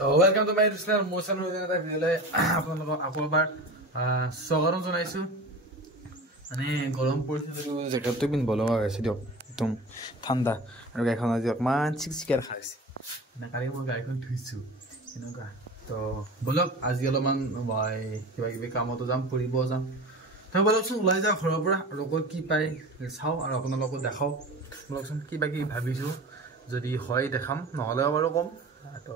Welcome to my channel. Motion video এটা ভিডিঅ'লৈ আপোনালোকক আকৌ এবাৰ স্বাগতম জনাইছো। মানে গৰম পৰিছে যদিও জেকেটটো পিন্ধিব লগা হৈছে দিয়ক, একদম ঠাণ্ডা আৰু গাড়ীখন আজি অকণমান চিকচিকিয়া দেখা হৈছে। কালি মই গাড়ীখন ধুইছো এনেকুৱা। তো বলক আজি অলপমান মই কিবা কিবি কামতো যাম, ফুৰিব যাম। তো বলকচোন ওলাই যাওঁ ঘৰৰ পৰা, লগত কি পাই চাওঁ আৰু আপোনালোকক দেখাওঁ। বলকচোন কিবা কিবি ভাবিছোঁ, যদি হয় দেখাম, নহ'লেও বাৰু ক'ম। তো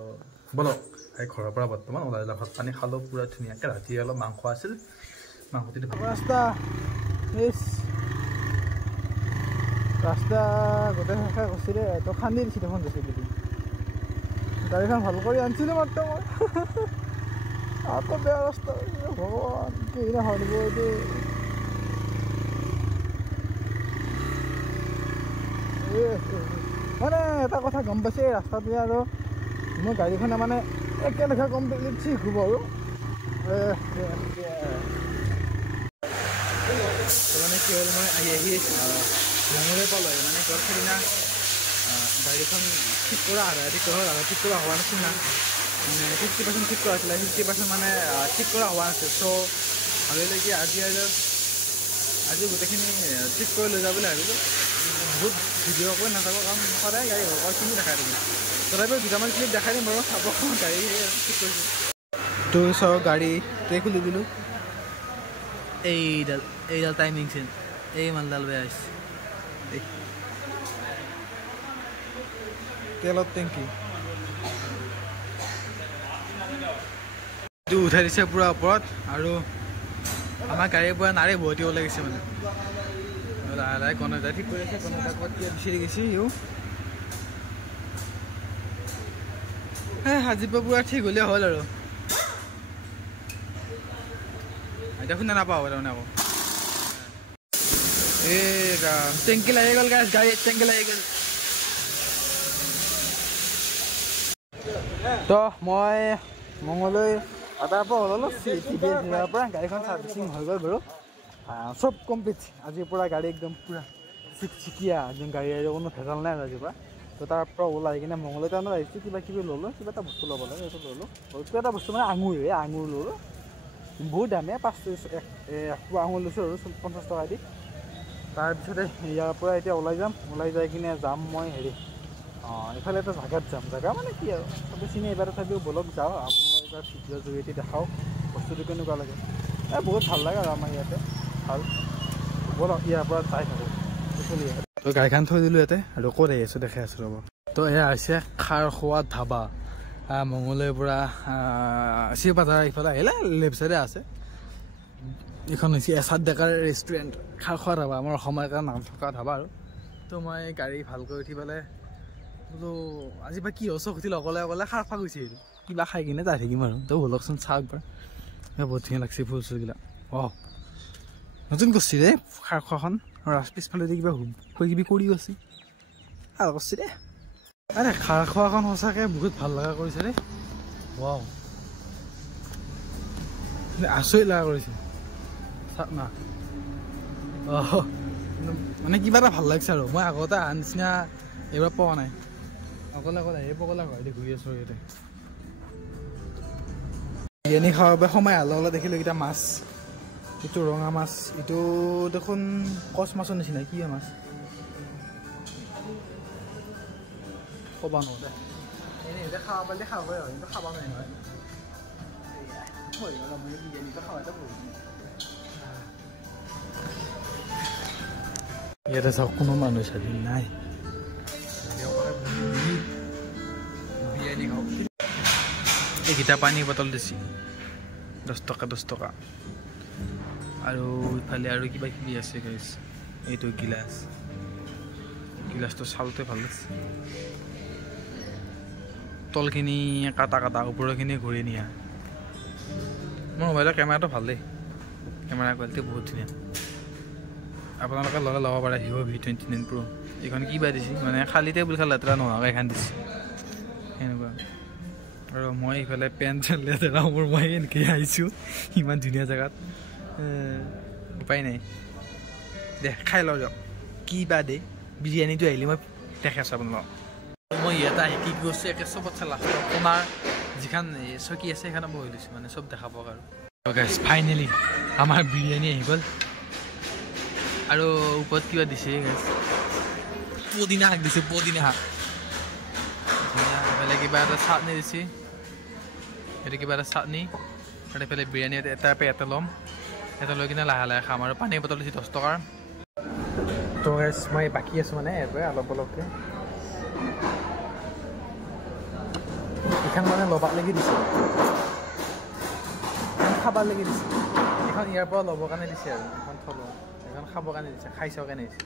বলক এই ঘৰৰ পৰা বৰ্তমান ওলাই যাওঁ। ভাত পানী খালোঁ পুৰা ধুনীয়াকৈ, ৰাতি অলপ মাংস আছিল, মাংসটো ৰাস্তা গোটেই শেষে কৈছিলে তো খান্দি দিছে দেখোন বেছি বুলি। গাড়ীখন ভাল কৰি আনিছিলোঁ মাত্ৰ মই, আকৌ বেয়া ৰাস্তা। ভগৱান কি হয় দিব এইটো। মানে এটা কথা গম পাইছে, ৰাস্তাটোৱে আৰু মোৰ গাড়ীখনে মানে একেলেখা কমপ্লিট ঠিক হ'ব আৰু মানে কি হ'ল, মই আহি মঙলে পালোঁ। মানে ঘৰ সিদিনা গাড়ীখন ঠিক কৰা আধা ঠিক কৰা হোৱা নাছিল না, মানে 50% ঠিক কৰা আছিলে, 50% মানে ঠিক কৰা হোৱা নাছিল। চ' ভাবিলোঁ কি আজি গোটেইখিনি ঠিক কৰি লৈ যাব বুলি ভাবিলোঁ। বহুত ভিডিঅ' কৰি নাথাকোঁ, কাৰণ সদায় গাড়ী কিনি দেখাই দিম। তথাপিও দুটামান ক্লিপ দেখাই দিম বাৰু, চাব গাড়ী ঠিক কৰিছোঁ। তো চাওক গাড়ীটোৱে খুলি দিলোঁ। এইডাল টাইমিং চেন, এই মালডাল বেয়া হৈছে। তেলৰ টেংকি এইটো উঠাই দিছে পূৰা ওপৰত, আৰু আমাৰ গাড়ীৰ পৰা নাৰী ভৰ্তি ওলাই গৈছে। মানে লাহে লাহে কণ এটা ঠিক কৰি আছে, কণ এটা ক'ৰবাত কিয় বিচাৰি গৈছে সিও। আজিৰ পৰা পূৰা ঠিক হ'লে হ'ল আৰু এতিয়া শুনা নাপাওঁ তাৰমানে আকৌ। এই টেংকি লাগি গ'ল গাড়ীত, টেংকি লাগি গ'ল। তো মই মঙলৈ তাৰ পৰা ওলালোঁ, চিভিয়াৰ পৰা। গাড়ীখন চাৰ্ভিচিং হৈ গ'ল বাৰু, চব কমপ্লিট। আজিৰ পৰা গাড়ী একদম পূৰা চিকচিকীয়া, একদম গাড়ী আৰু কোনো ভেজাল নাই আজিৰ পৰা। তো তাৰ পৰা ওলাই কিনে মঙলৈ টাউনত আহিছোঁ, কিবা কিবি ল'লোঁ, কিবা এটা বস্তু ল'ব লাগে, এইটো ল'লোঁ। কিবা এটা বস্তু মানে আঙুৰ ল'লোঁ, বহুত দামে, 1 আঙুৰ লৈছোঁ আৰু 50 টকা দি। তাৰপিছতে ইয়াৰ পৰা এতিয়া ওলাই যাম। ওলাই যাই কিনে যাম মই এইফালে এটা জেগাত যাম। জেগা মানে কি আৰু চবেই চিনি, এইবাৰ তথাপিও বলক যাওঁ, আপোনালোকক এইবাৰ ভিডিঅ'ৰ জৰিয়তে দেখাওঁ বস্তুটো কেনেকুৱা লাগে। বহুত ভাল লাগে আৰু আমাৰ ইয়াতে ভাল। বলক ইয়াৰ পৰা যাই থাকোঁ, চলি আহে। তো গাড়ীখন থৈ দিলোঁ ইয়াতে, আৰু ক'ত আহি আছোঁ দেখাই আছোঁ ৰ'ব। তো এয়া হৈছে খাৰখোৱা ধাবা, মঙলৈৰ পৰা চিপাঝাৰ ইফালে আহিলে লেফ্ট চাইডে আছে। এইখন হৈছে এছাদ ডেকাৰ ৰেষ্টুৰেণ্ট, খাৰখোৱা ধাবা, আমাৰ অসমৰ এটা নাম থকা ধাবা আৰু। তো মই গাড়ী ভালকৈ উঠি পেলাই বোলো আজি বা কি চখ উঠিল, অকলে খাৰ খোৱা গৈছে, কিবা খাই কিনে যাই থাকিম আৰু। তো ব'লকচোন চাওক একবাৰ, বহুত ধুনীয়া লাগছে ফুল চুলবিলাক। নতুন কৰিছে দেই খাৰ খোৱাখন, আৰু পিছফালেদি কিবা কিবি কৰিও আছে, ভাল কৰিছে দেই। আৰে খাৰ খোৱাখন সঁচাকৈ বহুত ভাল লগা কৰিছে দেই। আচৰিত লগা কৰিছে চাওক না। মানে কিবা এটা ভাল লাগিছে আৰু, মই আগতে আন নিচিনা এইবাৰ পোৱা নাই। অকলে আহি পকলা ঘৰতে ঘূৰি আছোঁ ইয়াতে। বিৰিয়ানী খাবৰ বাবে সময় আলো দেখিলোঁ এইকেইটা মাছ। এইটো ৰঙা মাছ, এইটো দেখোন কচ মাছৰ নিচিনা, কি মাছ ক'বা নোৱাৰো। এনেই খাব পাৰিলে খাব পাৰে, কিন্তু খাব নোৱাৰি নহয়। ইয়াতে চাওক কোনো মানুহ চালি নাই। বিৰিয়ানী খাওঁ, এইকেইটা পানী বটল দিছে 10 টকা। আৰু ইফালে আৰু কিবা কিবি আছে গাইছ। এইটো গিলাচটো চালতে ভাল লাগিছে। তলখিনি কাটা, ওপৰখিনি ঘূৰি নিয়া। মোৰ মোবাইলৰ কেমেৰাটো ভাল দেই, কেমেৰা কোৱালিটি বহুত ধুনীয়া। আপোনালোকে ল'ব পাৰে ভিভ' V29 Pro। এইখন কিবা দিছে, মানে খালী টেবুল খাল লেতেৰা নোহোৱাকৈ এখন দিছে সেনেকুৱা। আৰু মই ইফালে পেণ্ট লেতেৰা মোৰ, মই এনেকৈ আহিছোঁ ইমান ধুনীয়া জেগাত। উপায় নাই দে, খাই লওঁ দিয়ক। কি বা দে বিৰিয়ানীটো আহিলে মই দেখাই আছোঁ আপোনালোকক। মই ইয়াতে আহি কি কৰিছোঁ, একে চবতছে লাষ্টৰ আপোনাৰ যিখন চকী আছে সেইখনত বহি লৈছোঁ মানে চব দেখা পাওক আৰু গাইছ ফাইনেলি আমাৰ বিৰিয়ানী আহি গ'ল আৰু ওপৰত কিবা দিছে গাইছ পদিনা শাক দিছে পদিনা শাক এইফালে কিবা এটা চাটনি দিছে এইটো কিবা এটা চাটনি আৰু এইফালে বিৰিয়ানী এটা ল'ম এটা লৈ কিনে লাহে লাহে খাম আৰু পানী বটল দিছে 10 টকাৰ তো গাইছ মই বাকী আছোঁ মানে ইয়াৰ পৰা অলপ অলপকৈ এইখন মানে ল'বাক লাগি দিছে খাবাৰ লাগি দিছে এখন ইয়াৰ পৰা ল'বৰ কাৰণে দিছে আৰু এখন থলোঁ এখন খাবৰ কাৰণে দিছে খাই চাবৰ কাৰণে দিছে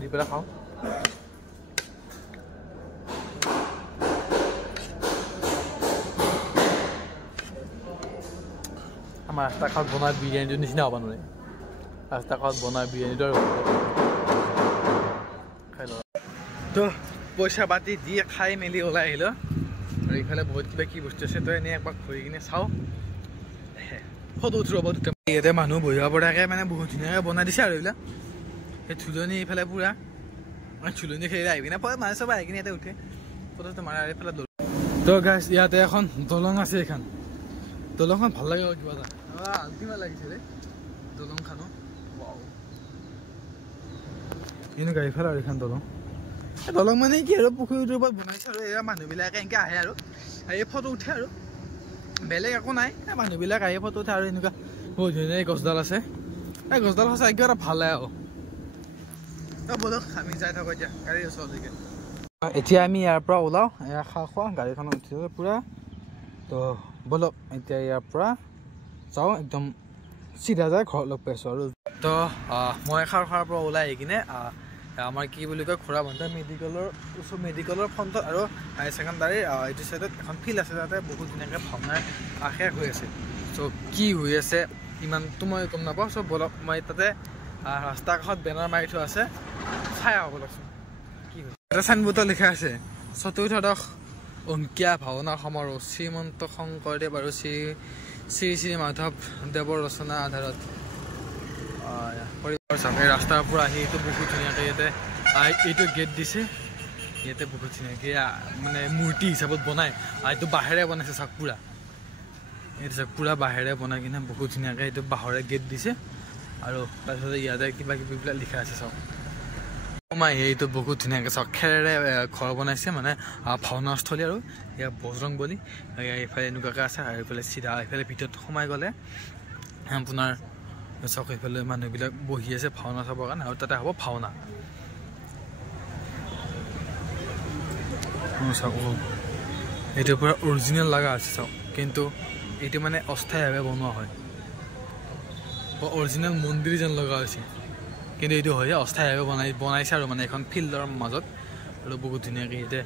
দি পেলাই খাওঁ আমাৰ ৰাস্তা কাষত বনোৱা বিৰিয়ানীটোৰ নিচিনা হ'ব নোৱাৰে ৰাস্তা কাষত বনোৱা বিৰিয়ানীটো আৰু খাই লওঁ তো পইচা পাতি দি খাই মেলি ওলাই আহিলোঁ আৰু এইফালে বহুত কিবা কি বস্তু আছে তই এনেই একবাৰ ঘূৰি কিনে চাওঁ ফটো উঠিব দুটা ইয়াতে মানুহ বহিব পৰাকৈ মানে বহুত ধুনীয়াকৈ বনাই দিছে আৰু এইবিলাক সেই থুলনি এইফালে পূৰা থুলনি খেলি আহি কিনে মানুহ চব আহি কিনে ইয়াতে উঠে ফটোটো মাৰে আৰু এইফালে তো গাইছ ইয়াতে এখন দলং আছে এইখন দলংখন ভাল লাগে কিবা এটা আল্টিমেট লাগিছে দেই দলংখনো এনেকুৱা এইফালে আৰু এইখন দলং মানে কি আৰু পুখুৰীটোৰ ওপৰত বনাইছে আৰু এয়া মানুহবিলাকে এনেকৈ আহে আৰু এই ফটো উঠে আৰু বেলেগ একো নাই মানুহবিলাক আহি ফটো উঠে আৰু এনেকুৱা বহুত ধুনীয়া গছডাল আছে এই গছডাল সঁচা কিবা এটা ভাল লাগে আৰু বলক আমি যাই থাকোঁ এতিয়া গাড়ীৰ ওচৰলৈকে এতিয়া আমি ইয়াৰ পৰা ওলাওঁ এয়া খোৱা গাড়ীখনত উঠিছোঁ পূৰা তো বলক এতিয়া ইয়াৰ পৰা যাওঁ একদম চিধা যায় ঘৰত লগ পাইছোঁ আৰু তো মই খোৱাৰ পৰা ওলাই আহি কিনে আমাৰ কি বুলি কয় খুৰাবন্ধা মেডিকেলৰ ফ্ৰণ্টত আৰু হায়াৰ ছেকেণ্ডাৰীৰ এইটো চাইডত এখন ফিল্ড আছে তাতে বহুত ধুনীয়াকৈ ভাওনাৰ শেষ হৈ আছে চ' কি হৈ আছে ইমানটো মই গম নাপাওঁ চ' বলক মই তাতে ৰাস্তা কাষত বেনাৰ মাৰি থোৱা আছে চাই আহোঁ বলকচোন কি হৈছে এটা চাইনবোৰ্ডত লিখা আছে চতুৰ্থদশ অংকীয়া ভাওনা সমাৰোহ শ্ৰীমন্ত শংকৰদেৱ আৰু শ্ৰী শ্ৰী মাধৱদেৱৰ ৰচনা আধাৰত এই ৰাস্তাৰ পৰা আহি এইটো বহুত ধুনীয়াকৈ ইয়াতে এইটো গেট দিছে ইয়াতে বহুত ধুনীয়াকৈ মানে মূৰ্তি হিচাপত বনাই এইটো বাঁহেৰে বনাইছে চাওক পূৰা এইটো চাওক পূৰা বাঁহেৰে বনাই কিনে বহুত ধুনীয়াকৈ এইটো বাঁহৰে গেট দিছে আৰু তাৰপিছতে ইয়াতে কিবা কিবিবিলাক লিখা আছে চাওক সোমাই এইটো বহুত ধুনীয়াকৈ চাওক খেৰেৰে ঘৰ বনাইছে মানে ভাওনাস্থলী আৰু ইয়াৰ বজৰংবলী এইফালে এনেকুৱাকৈ আছে আৰু এইফালে চিধা এইফালে ভিতৰত সোমাই গ'লে আপোনাৰ চাওক এইফালে মানুহবিলাক বহি আছে ভাওনা চাবৰ কাৰণে আৰু তাতে হ'ব ভাওনা চাওক এইটো পূৰা অৰিজিনেল লগা আছে চাওক কিন্তু এইটো মানে অস্থায়ীভাৱে বনোৱা হয় অৰিজিনেল মন্দিৰ যেন লগা হৈছে কিন্তু এইটো হয় অস্থায়ীভাৱে বনাইছে আৰু মানে এখন ফিল্ডৰ মাজত আৰু বহুত ধুনীয়াকৈ ইয়াতে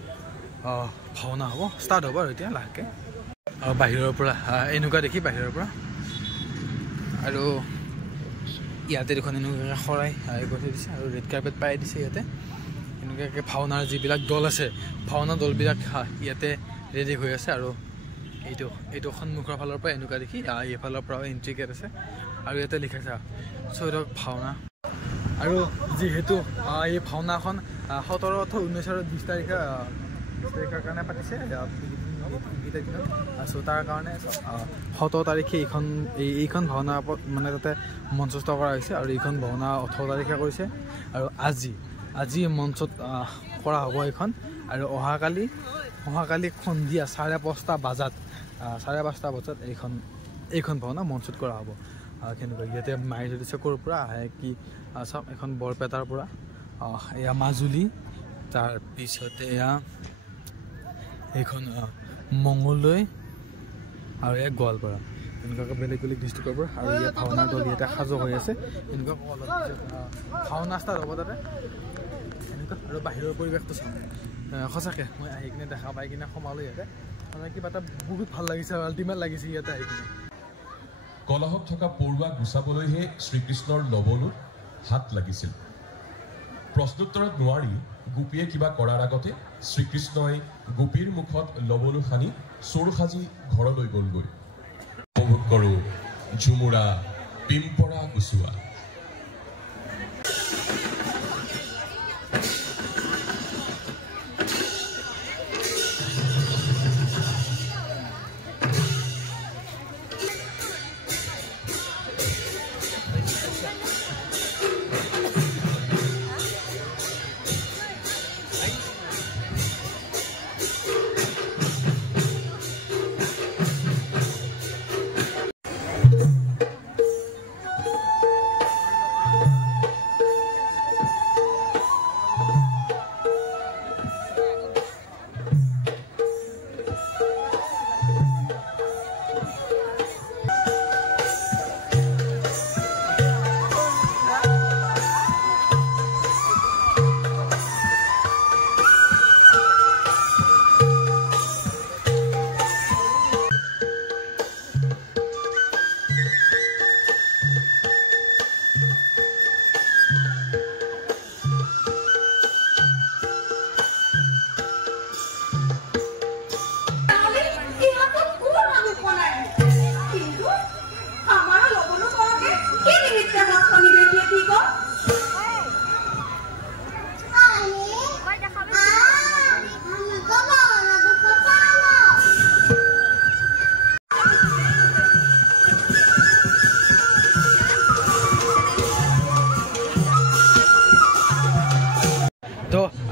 ভাওনা হ'ব ষ্টাৰ্ট হ'ব আৰু এতিয়া লাহেকৈ আৰু বাহিৰৰ পৰা এনেকুৱা দেখি বাহিৰৰ পৰা আৰু ইয়াতে দেখোন এনেকুৱাকৈ শৰাই কৰি থৈ দিছে আৰু ৰেড কাৰ্পেট পাই দিছে ইয়াতে এনেকুৱাকৈ ভাওনাৰ যিবিলাক দল আছে ভাওনা দলবিলাক ইয়াতে ৰেডি হৈ আছে আৰু এইটো সন্মুখৰ ফালৰ পৰা এনেকুৱা দেখি এইফালৰ পৰাও এণ্ট্ৰি গেট আছে আৰু ইয়াতে লিখা আছে চৈৰক ভাওনা আৰু যিহেতু এই ভাওনাখন 17, 18, 19 আৰু 20 তাৰিখৰ কাৰণে পাতিছে এইকেইটা দিনত চ' তাৰ কাৰণে 17 তাৰিখে এইখন ভাওনা মানে তাতে মঞ্চস্থ কৰা হৈছে আৰু এইখন ভাওনা 18 তাৰিখে কৰিছে আৰু আজি মঞ্চত কৰা হ'ব এইখন আৰু অহাকালি সন্ধিয়া 5:30 বজাত এইখন ভাওনা মঞ্চত কৰা হ'ব কেনেকুৱা ইয়াতে মাৰি থৈ দিছে ক'ৰ পৰা আহে কি চাওক এখন বৰপেটাৰ পৰা এয়া মাজুলী তাৰপিছতে এয়া এইখন মঙলদৈ আৰু এয়া গোৱালপাৰা এনেকুৱাকৈ বেলেগ ডিষ্ট্ৰিক্টৰ পৰা আৰু ইয়াত ভাওনাৰ দল ইয়াতে সাজু হৈ আছে এনেকুৱা ভাওনা ষ্টাৰ্ট হ'ব তাতে এনেকুৱা আৰু বাহিৰৰ পৰিৱেশটো চাওঁ সঁচাকৈ মই আহি কিনে দেখা পাই কিনে সোমালোঁ ইয়াতে মানে কিবা এটা বহুত ভাল লাগিছে আল্টিমেট লাগিছে ইয়াতে আহি কিনে কলহত থকা পৰুৱা গুচাবলৈহে শ্ৰীকৃষ্ণৰ লৱণত হাত লাগিছিল প্ৰশ্নোত্তৰত নোৱাৰি গোপীয়ে কিবা কৰাৰ আগতে শ্ৰীকৃষ্ণই গোপীৰ মুখত লৱণু সানি চোৰ সাজি ঘৰলৈ গ'লগৈ উপভোগ কৰোঁ ঝুমুৰা পিম্পৰা গুচোৱা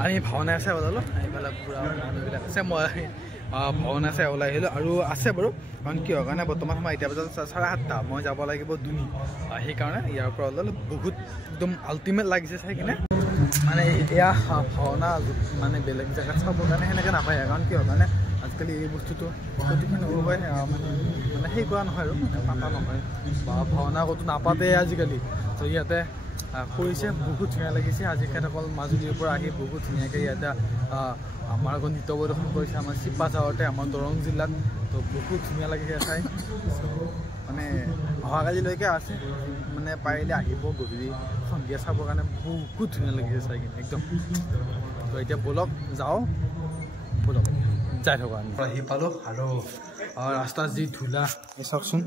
আমি ভাওনা আছে ওলালোঁ এইফালে পূৰা মানুহবিলাক আছে মই ভাওনা আছে ওলাই আহিলোঁ আৰু আছে বাৰু কাৰণ কিয় কাৰণে বৰ্তমান সময় এতিয়া বজাত 7:30 মই যাব লাগিব 2 সেইকাৰণে ইয়াৰ পৰা ওলালোঁ বহুত একদম আল্টিমেট লাগিছে চাই কিনে মানে এয়া ভাওনা মানে বেলেগ জেগাত চাবৰ কাৰণে সেনেকৈ নাপায় কাৰণ কিয় কাৰণে আজিকালি এই বস্তুটো প্ৰতিখন হয় মানে সেই কৰা নহয় আৰু পাতা নহয় বা ভাওনা ক'তো নাপাতে আজিকালি তো ইয়াতে কৰিছে বহুত ধুনীয়া লাগিছে আজি খেলসকল মাজুলীৰ পৰা আহি বহুত ধুনীয়াকৈ ইয়াতে আমাৰ আকৌ নৃত্য প্ৰদৰ্শন কৰিছে আমাৰ চিপাঝাৰতে আমাৰ দৰং জিলাত তো বহুত ধুনীয়া লাগিছে চাই মানে অহাকালিলৈকে আছে মানে পাৰিলে আহিব গধূলি সন্ধিয়া চাবৰ কাৰণে বহুত ধুনীয়া লাগিছে চাই কিনে একদম তো এতিয়া ব'লক যাওঁ ব'লক যাই থাকোঁ আমি আহি পালোঁ আৰু ৰাস্তাত যি ধূলা এই চাওকচোন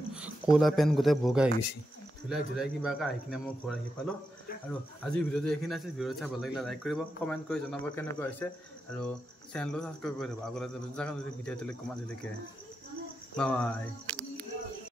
ক'লা পেণ্ট গোটেই বগাই গৈছে ধূলাই কিবাকৈ আহি কিনে মই ঘৰ আহি পালোঁ আৰু আজিৰ ভিডিঅ'টো এইখিনি আছিল ভিডিঅ'টো চাই ভাল লাগিলে লাইক কৰিব কমেণ্ট কৰি জনাব কেনেকুৱা হৈছে আৰু চেনেলটো ছাবস্ক্ৰাইব কৰি দিব আগতে ভিডিঅ'টোলৈ কমাজিলৈকে বাই